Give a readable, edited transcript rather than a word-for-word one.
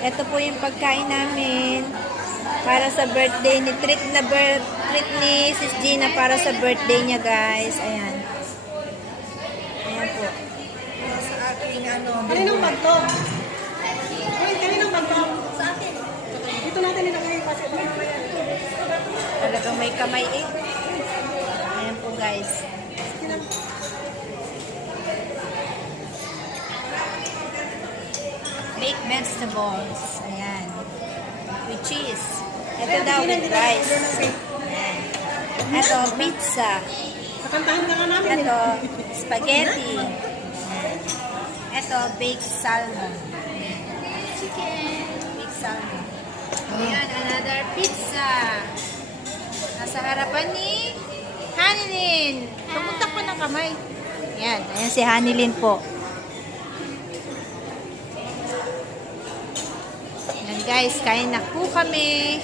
Ito po yung pagkain namin para sa birthday ni treat ni Sis Gina para sa birthday niya, guys. Ayan. Ayan po. Sa aking ano. Kaninong bag to? Kaninong bag to? Sa akin. Dito natin nilagay kasi Talagang may kamay eh. Ayan po, guys. Baked vegetables. Ayan. With cheese. Ito daw with rice. Ayan. Ito, pizza. Kakantahan ka nga namin. Ito, spaghetti. Ayan. Ito, baked salmon. Chicken. Baked salmon. Ayan, another pizza. Nasa harapan ni Hanilin. Pumunta ko ng kamay. Ayan, ayan si Hanilin po. Ayan guys, kain na po kami.